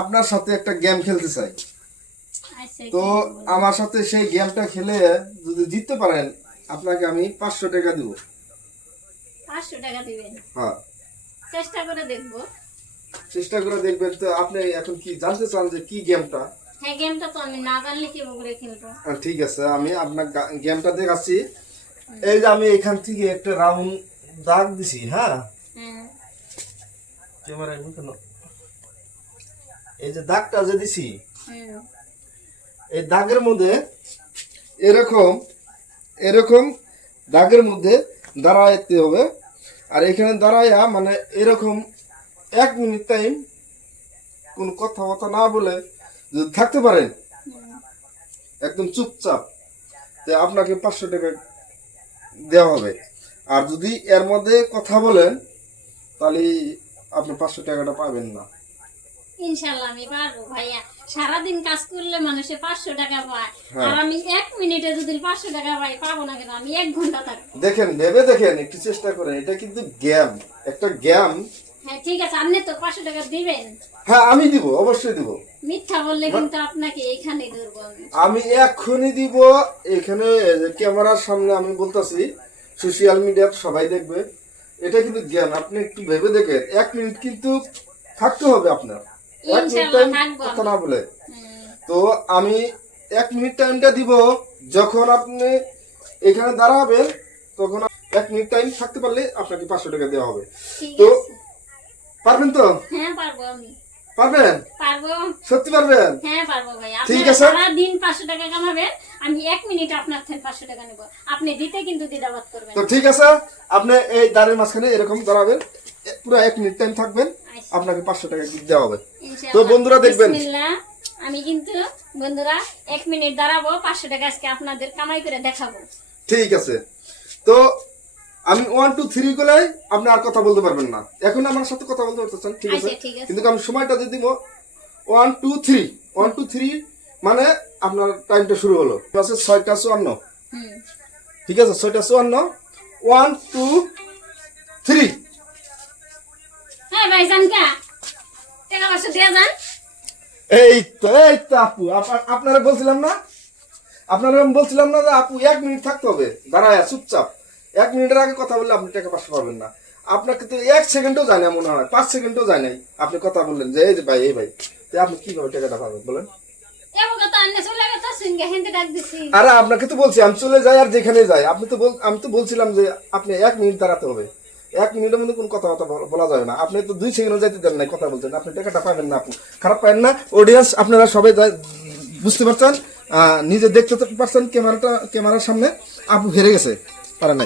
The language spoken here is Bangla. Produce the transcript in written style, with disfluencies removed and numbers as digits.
আপনার সাথে একটা গেম খেলতে চাই। আচ্ছা, তো আমার সাথে সেই গেমটা খেলে যদি জিততে পারেন আপনাকে আমি 500 টাকা দিব। 500 টাকা দিবেন? হ্যাঁ, চেষ্টা করে দেখবো। চেষ্টা করে দেখবেন। তো আপনি এখন কি জানতে চান যে কি গেমটা? হ্যাঁ, গেমটা তো আমি না জানলে কি করে খেলবো। ঠিক আছে, আমি আপনার গেমটা দেখাচ্ছি। এই যে আমি এখান থেকে একটা রাউন্ড দাগ দিছি। হ্যাঁ, হ্যাঁ। ক্যামেরায় কেন এই যে দাগটা যে দিছি, হুম। এই দাগের মধ্যে এরকম এরকম দাগের মধ্যে দাঁড়াইতে হবে। আর এখানে দাঁড়াইয়া মানে এরকম 1 মিনিট টাইম কোনো কথাবার্তা না বলে যদি থাকতে পারেন একদম চুপচাপ, যে আপনাকে 500 টাকা দেওয়া হবে। আর যদি এর মধ্যে কথা বলেন তাহলে আপনি 500 টাকাটা পাবেন না। ইনশাআল্লাহ আমি পারবো ভাইয়া। সারাদিন কাজ করলে মানুষে 500 টাকা পায়, হ্যাঁ। আর আমি 1 মিনিটে যদি 500 টাকা পাই, পাবো না কেন? আমি 1 ঘন্টা থাকবো। দেখেন, ভেবে দেখেন, একটু চেষ্টা করেন। এটা কিন্তু গেম, একটা গেম। হ্যাঁ ঠিক আছে, আপনি তো 500 টাকা দিবেন। হ্যাঁ, আমি দিব, অবশ্যই দিব। মিথ্যা বললে কিন্তু আপনাকে এখানে ধরবো আমি। আমি এক্ষুনি দিব। এখানে ক্যামেরার সামনে আমি বলতাছি, সোশ্যাল মিডিয়া সবাই দেখবে। এটা কিন্তু গেম, আপনি একটু ভেবে দেখেন। 1 মিনিট কিন্তু থাকতে হবে আপনার। 1 মিনিট ইনশাআল্লাহ টাইম থাকবো কথা আমি। না বলে। হুম। তো আমি 1 মিনিট টাইমটা দিব। যখন আপনি এখানে দাঁড়াবেন তখন 1 মিনিট টাইম থাকতে পারলে আপনাকে 500 টাকা দেওয়া হবে। ঠিক তো আছে। পারবেন তো? হ্যাঁ পারবো আমি। পারবেন? পারবো। সত্যি পারবেন? হ্যাঁ পারবো ভাই। ঠিক আপনি আছে। সারা দিন 500 টাকা কামাবেন, আমি 1 মিনিটে আপনার থেকে 500 টাকা নেব। আপনি দিতে কিন্তু দ্বিধাবোধ করবেন তো না। ঠিক আছে, আপনি এই দাঁড়ের মাঝখানে এরকম দাঁড়াবেন, পুরো 1 মিনিট টাইম থাকবেন, আচ্ছা। আপনাকে 500 টাকা দেওয়া হবে। তো ইনশাআল্লাহ। বন্ধুরা দেখবেন। বিসমিল্লাহ। আমি কিন্তু বন্ধুরা 1 মিনিট দাঁড়াবো, 500 টাকা আজকে আপনাদের কামাই করে দেখাবো। ঠিক আছে। তো আমি 1 2 3 বলে আপনি আর কথা বলতে পারবেন না। এখন আমার সাথে কথা বলতে পারতেছেন, ঠিক আছে? আচ্ছা, ঠিক আছে। কিন্তু আমি সময়টা দিয়ে দিব 1 2 3। 1 2 3 মানে আপনার টাইমটা শুরু হলো। আছে 6টা 54। হুম। ঠিক আছে, 6টা 54। 1 2 3। হ্যাঁ ভাই, জান কা টাকা 500 দিয়ে যান। এই তো আপু, আপনারা বলছিলাম না, আপনারা আমি বলছিলাম না যে আপু 1 মিনিট থাকতে হবে দাঁড়ায় চুপচাপ। 1 মিনিটের আগে কথা বললে আপনি টাকা 500 পাবেন না। আপনাকে তো 1 সেকেন্ডও যায় না, মনে হয় 5 সেকেন্ডও যায় নাই। আপনি কথা বললেন যে এই যে ভাই, এই ভাই, তো আপনি কিভাবে টাকাটা পাবেন বলেন? এমন কথা আন্নে চলে গেছে, শুনগে হেনতে ডাক দিছি। আরে আপনাকে তো বলছি আমি চলে যাই আর যেখানে যাই। আপনি তো আমি তো বলছিলাম যে আপনি 1 মিনিট দাঁড়াতে হবে। 1 মিনিটের মধ্যে কোনো কথাবার্তা বলা যাবে না। আপনি তো 2 সেকেন্ডও যাইতে দেন নাই, কথা বলছেন। আপনি টাকাটা পাবেন না আপু, খারাপ পাবেন না। অডিয়েন্স আপনারা সবাই বুঝতে পারছেন, নিজে দেখতে পারছেন ক্যামেরার সামনে আপু হেরে গেছে।